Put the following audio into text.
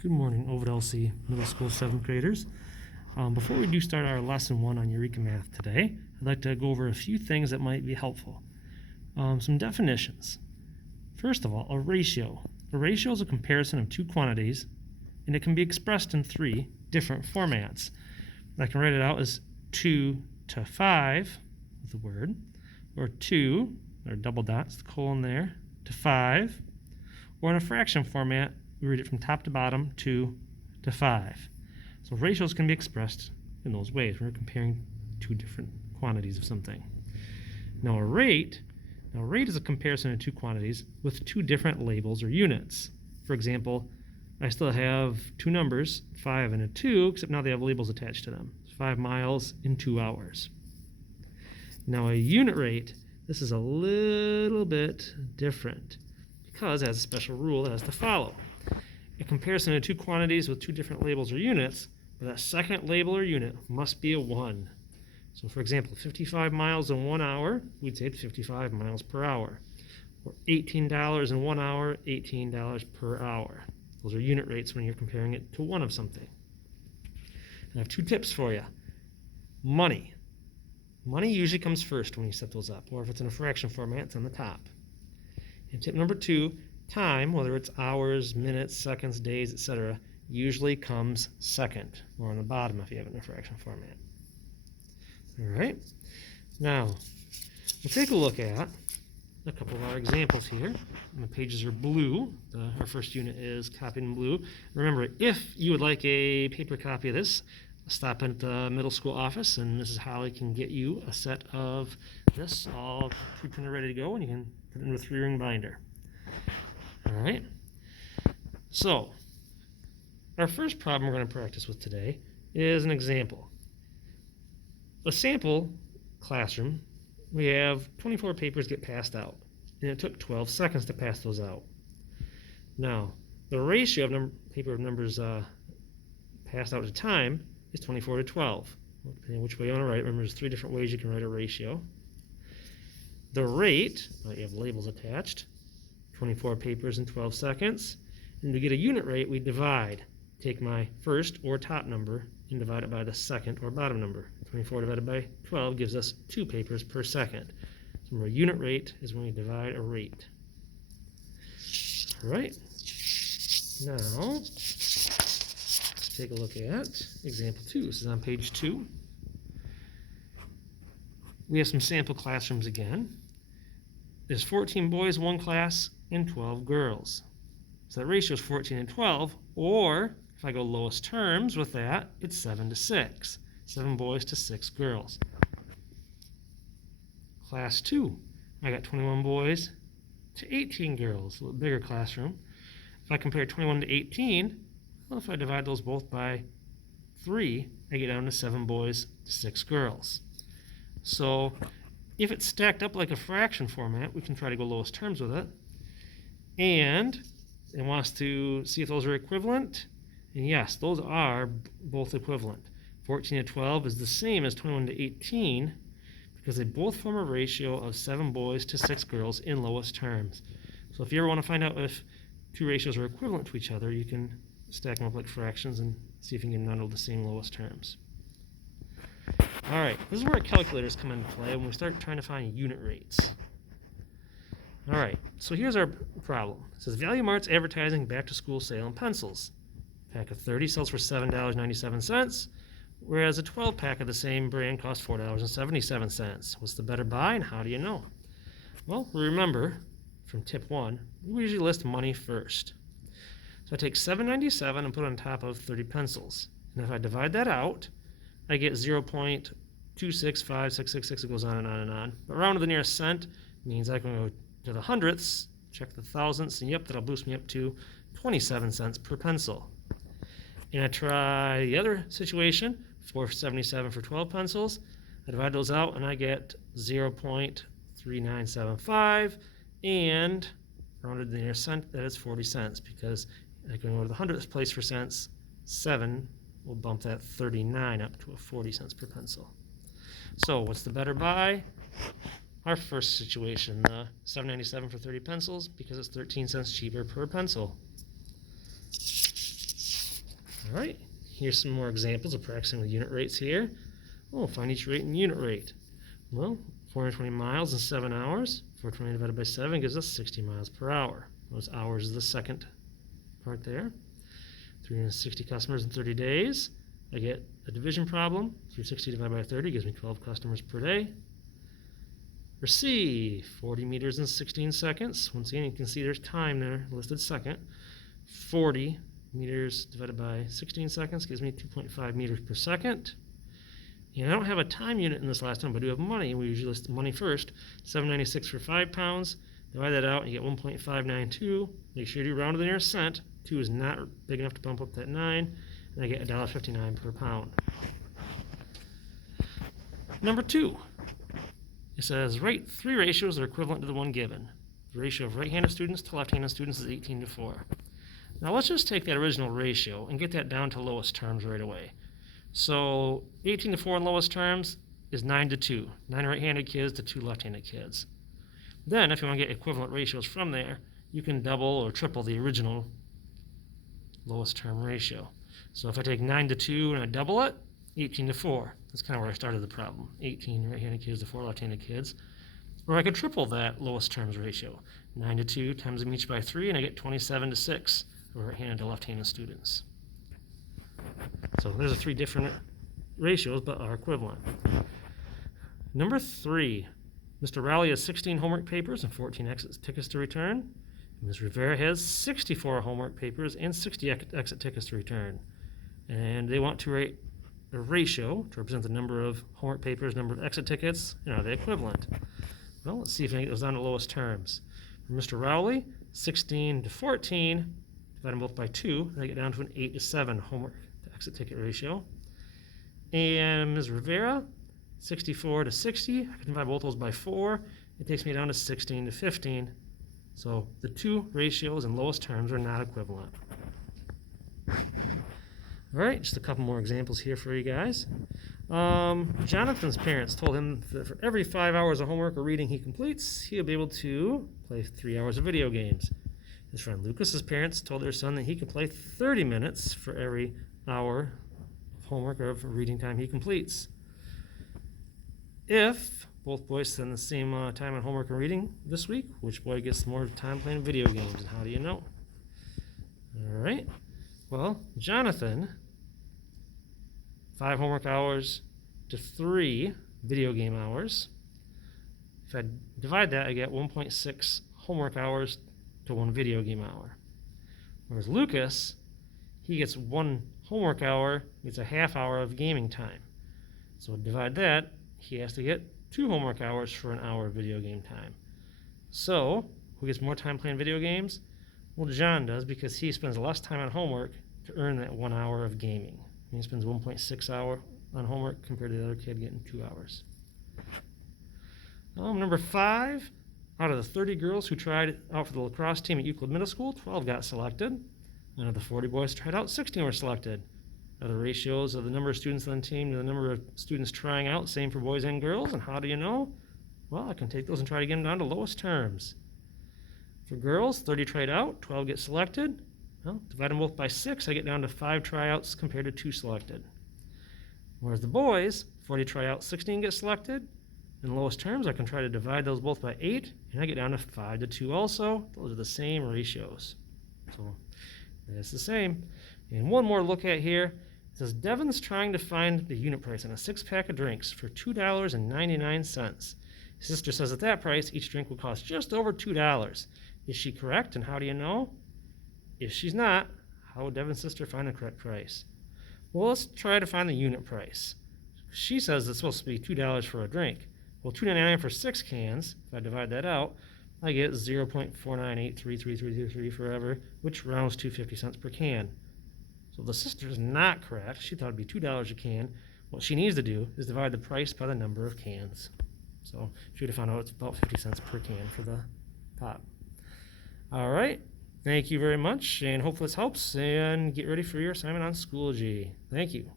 Good morning, Ovid LC Middle School 7th graders. Before we do start our lesson 1 on Eureka Math today, I'd like to go over a few things that might be helpful. Some definitions. First of all, a ratio. A ratio is a comparison of two quantities, and it can be expressed in 3 different formats. I can write it out as 2 to 5 with the word, or 2, or double dots, the colon there, to 5, or in a fraction format, we read it from top to bottom, 2 to 5. So ratios can be expressed in those ways. We're comparing two different quantities of something. Now a rate is a comparison of two quantities with two different labels or units. For example, I still have two numbers, 5 and a 2, except now they have labels attached to them. 5 miles in 2 hours. Now a unit rate, this is a little bit different because it has a special rule that has to follow. A comparison of two quantities with two different labels or units, but that second label or unit must be a 1. So for example, 55 miles in 1 hour, we'd say 55 miles per hour. Or $18 in 1 hour, $18 per hour. Those are unit rates when you're comparing it to one of something. And I have 2 tips for you. Money. Money usually comes first when you set those up, or if it's in a fraction format, it's on the top. And tip number 2, time, whether it's hours, minutes, seconds, days, etc., usually comes second, or on the bottom if you have it in a fraction format. All right. Now, we'll take a look at a couple of our examples here. And the pages are blue. Our first unit is copied in blue. Remember, if you would like a paper copy of this, stop in at the middle school office, and Mrs. Holly can get you a set of this all pre-printed ready to go, and you can put it in a 3-ring binder. All right. So, our first problem we're going to practice with today is an example. A sample classroom, we have 24 papers get passed out, and it took 12 seconds to pass those out. Now, the ratio of paper numbers passed out at a time is 24 to 12. Depending on which way you want to write it, remember there's 3 different ways you can write a ratio. The rate, you have labels attached, 24 papers in 12 seconds. And to get a unit rate, we divide. Take my first or top number and divide it by the second or bottom number. 24 divided by 12 gives us 2 papers per second. So remember, a unit rate is when we divide a rate. All right. Now, let's take a look at example 2. This is on page 2. We have some sample classrooms again. There's 14 boys, 1 class, and 12 girls. So that ratio is 14 and 12, or if I go lowest terms with that, it's 7 to 6. 7 boys to 6 girls. Class 2, I got 21 boys to 18 girls, a little bigger classroom. If I compare 21 to 18, well, if I divide those both by 3, I get down to 7 boys to 6 girls. So if it's stacked up like a fraction format, we can try to go lowest terms with it. And it wants to see if those are equivalent. And yes, those are both equivalent. 14 to 12 is the same as 21 to 18 because they both form a ratio of 7 boys to 6 girls in lowest terms. So if you ever want to find out if 2 ratios are equivalent to each other, you can stack them up like fractions and see if you can get none of the same lowest terms. All right, this is where calculators come into play when we start trying to find unit rates. All right, so here's our problem. It says Value Mart's advertising back-to-school sale on pencils. A pack of 30 sells for $7.97, whereas a 12-pack of the same brand costs $4.77. What's the better buy, and how do you know? Well, remember from tip 1, we usually list money first. So I take $7.97 and put it on top of 30 pencils. And if I divide that out, I get 0.265666. It goes on and on and on. But round to the nearest cent means I can go to the hundredths, check the thousandths, and yep, that'll boost me up to 27 cents per pencil. And I try the other situation, $4.77 for 12 pencils. I divide those out, and I get 0.3975, and rounded to the nearest cent, that is 40 cents, because I can go to the hundredths place for cents. 7 will bump that 39 up to a 40 cents per pencil. So what's the better buy? Our first situation, the $7.97 for 30 pencils, because it's 13 cents cheaper per pencil. All right, here's some more examples of practicing with unit rates here. Oh, find each rate in unit rate. Well, 420 miles in 7 hours. 420 divided by 7 gives us 60 miles per hour. Those hours is the second part there. 360 customers in 30 days. I get a division problem. 360 divided by 30 gives me 12 customers per day. For C, 40 meters in 16 seconds. Once again, you can see there's time there, listed second. 40 meters divided by 16 seconds gives me 2.5 meters per second. And I don't have a time unit in this last one, but I do have money. We usually list money first. $7.96 for 5 pounds. Divide that out, and you get 1.592. Make sure you round to the nearest cent. 2 is not big enough to bump up that 9. And I get $1.59 per pound. Number 2. It says, write 3 ratios that are equivalent to the one given. The ratio of right-handed students to left-handed students is 18 to 4. Now let's just take that original ratio and get that down to lowest terms right away. So 18 to 4 in lowest terms is 9 to 2. 9 right-handed kids to 2 left-handed kids. Then, if you want to get equivalent ratios from there, you can double or triple the original lowest term ratio. So if I take 9 to 2 and I double it, 18 to 4. That's kind of where I started the problem. 18 right-handed kids to 4 left-handed kids. Or I could triple that lowest terms ratio. 9 to 2 times them each by 3, and I get 27 to 6 for right-handed to left-handed students. So there's the 3 different ratios, but are equivalent. Number 3, Mr. Rowley has 16 homework papers and 14 exit tickets to return. Ms. Rivera has 64 homework papers and 60 exit tickets to return. And they want to write a ratio to represent the number of homework papers, number of exit tickets, and are they equivalent? Well, let's see if I can get those down to lowest terms. For Mr. Rowley, 16 to 14, divide them both by 2, and I get down to an 8 to 7 homework to exit ticket ratio. And Ms. Rivera, 64 to 60, I can divide both those by 4, it takes me down to 16 to 15. So the 2 ratios in lowest terms are not equivalent. All right, just a couple more examples here for you guys. Jonathan's parents told him that for every 5 hours of homework or reading he completes, he'll be able to play 3 hours of video games. His friend Lucas's parents told their son that he could play 30 minutes for every hour of homework or of reading time he completes. If both boys spend the same time on homework and reading this week, which boy gets more time playing video games, and how do you know? All right. Well, Jonathan, 5 homework hours to 3 video game hours. If I divide that, I get 1.6 homework hours to 1 video game hour. Whereas Lucas, he gets 1 homework hour, gets a half hour of gaming time. So divide that, he has to get 2 homework hours for an hour of video game time. So, who gets more time playing video games? Well, John does, because he spends less time on homework to earn that 1 hour of gaming. He spends 1.6 hours on homework compared to the other kid getting 2 hours. Number 5, out of the 30 girls who tried out for the lacrosse team at Euclid Middle School, 12 got selected. Out of the 40 boys tried out, 16 were selected. Are the ratios of the number of students on the team to the number of students trying out same for boys and girls? And how do you know? Well, I can take those and try to get them down to lowest terms. For girls, 30 tried out, 12 get selected. Well, divide them both by 6, I get down to 5 tryouts compared to 2 selected. Whereas the boys, 40 tryouts, 16 get selected. In lowest terms, I can try to divide those both by 8, and I get down to 5 to 2 also. Those are the same ratios. So that's the same. And one more look at here. It says, Devin's trying to find the unit price on a 6-pack of drinks for $2.99. His sister says at that price, each drink will cost just over $2. Is she correct, and how do you know? If she's not, how would Devin's sister find the correct price? Well, let's try to find the unit price. She says it's supposed to be $2 for a drink. Well, $2.99 for 6 cans, if I divide that out, I get 0.4983333 forever, which rounds to 50 cents per can. So the sister is not correct. She thought it'd be $2 a can. What she needs to do is divide the price by the number of cans. So she would have found out it's about 50 cents per can for the pop. All right. Thank you very much, and hope this helps, and get ready for your assignment on Schoology. Thank you.